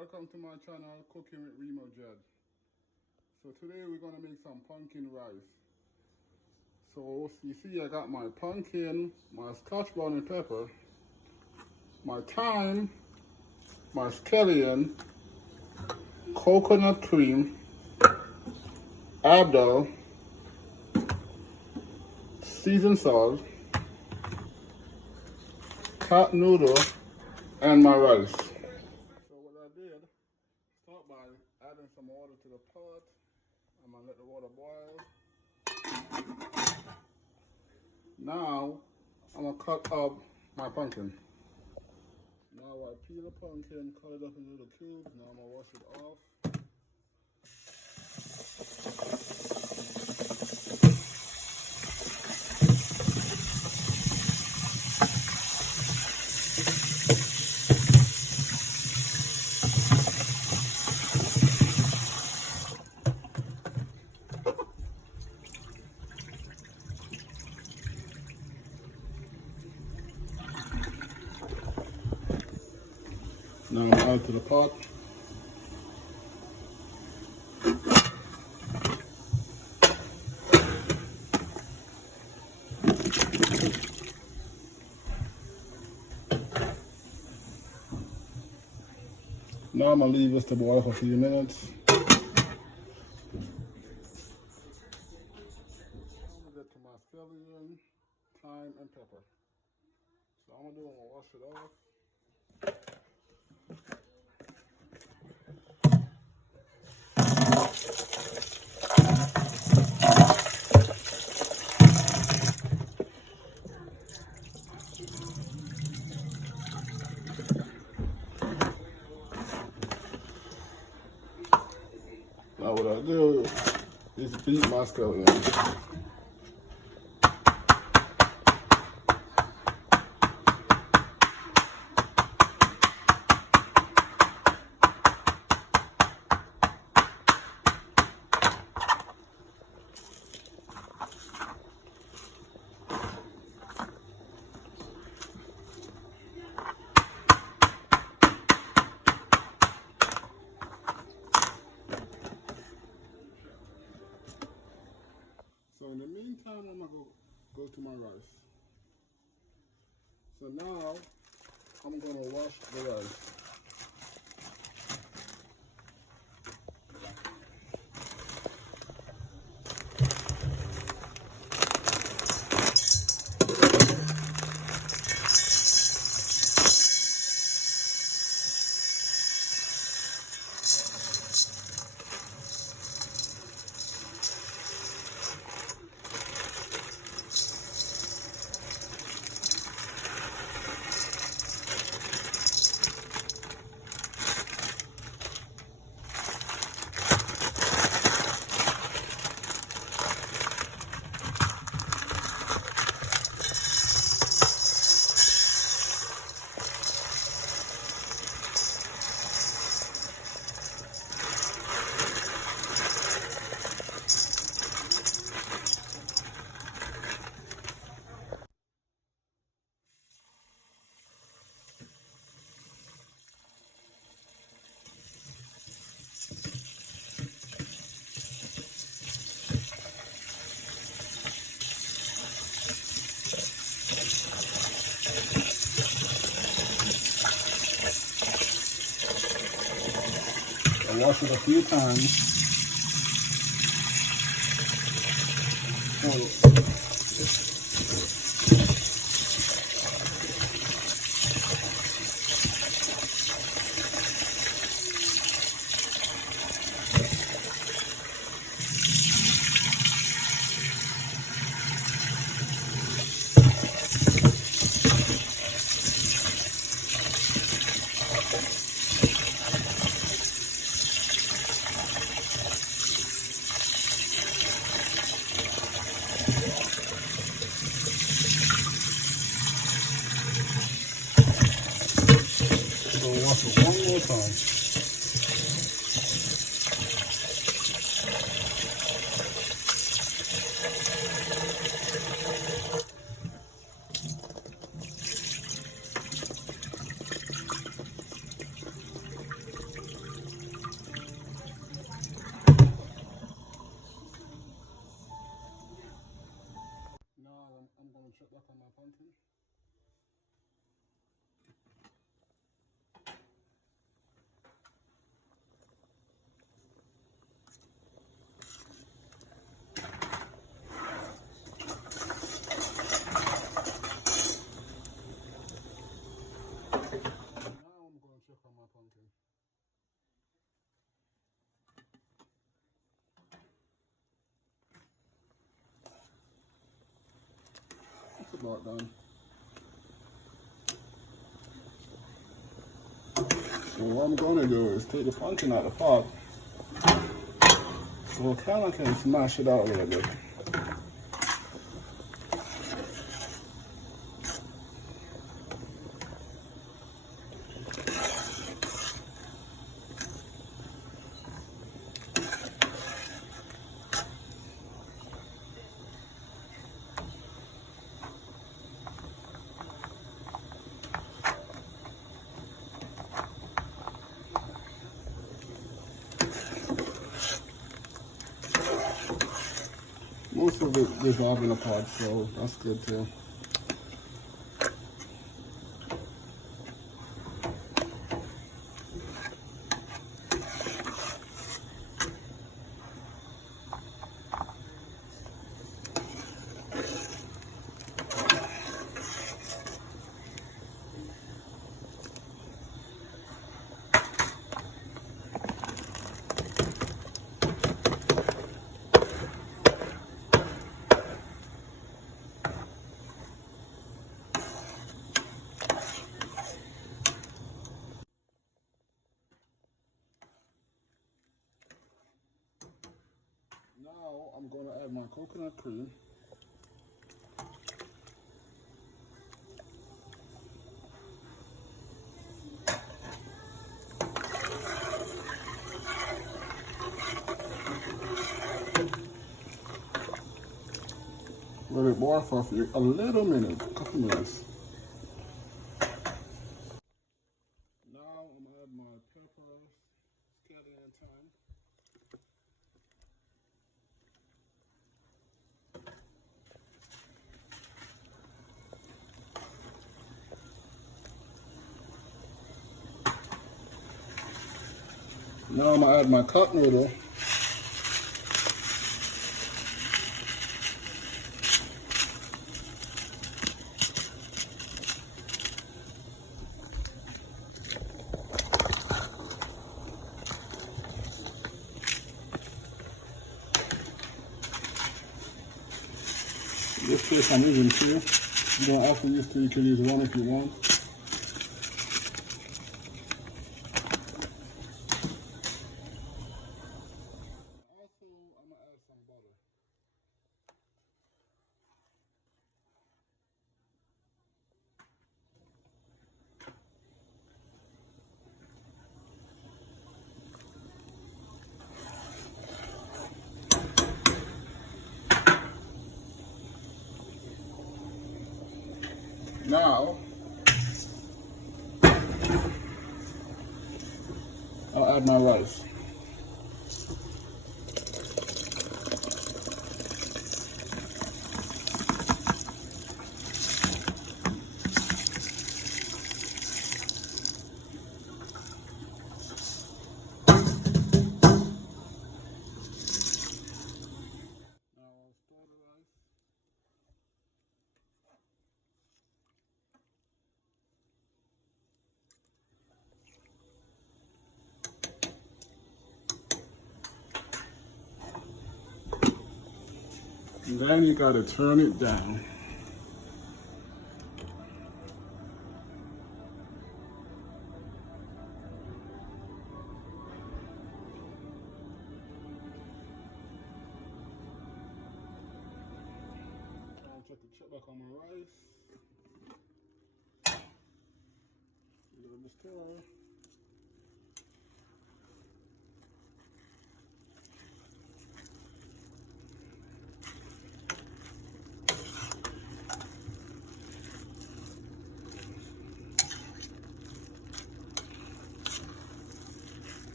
Welcome to my channel, Cooking with Remo Jed. So today we're going to make some pumpkin rice. So you see I got my pumpkin, my scotch bonnet pepper, my thyme, my scallion, coconut cream, abdal, seasoned salt, cat noodle, and my rice. So what I did, start by adding some water to the pot. I'm gonna let the water boil. Now I'm gonna cut up my pumpkin. Now I peel the pumpkin, cut it up in little cubes. Now I'm gonna wash it off. Now I'm add to the pot. Now I'm gonna leave this to boil for a few minutes. I'm gonna get to my scallion, thyme, and pepper. So I'm gonna wash it off. Now what I do is beat my scallion. So in the meantime, I'm gonna go to my rice. So now I'm gonna wash the rice. I wash it a few times. So wash it one more time. pumpkin. It's about done. So what I'm gonna do is take the pumpkin out of the pot. So I kind of can smash it out a little bit. Most of it dissolved in the pot, so that's good too. Now I'm going to add my coconut cream. Let it boil for a little minute, a couple minutes. Now I'm going to add my peppers, scallion thyme. Now I'm going to add my cup noodle. This case I'm using two. You don't have to use two, you can use one if you want. Also, I'm going to add some butter. Now, I'll add my rice. And then you gotta turn it down. I'll check the check back on my rice. A little bit stir.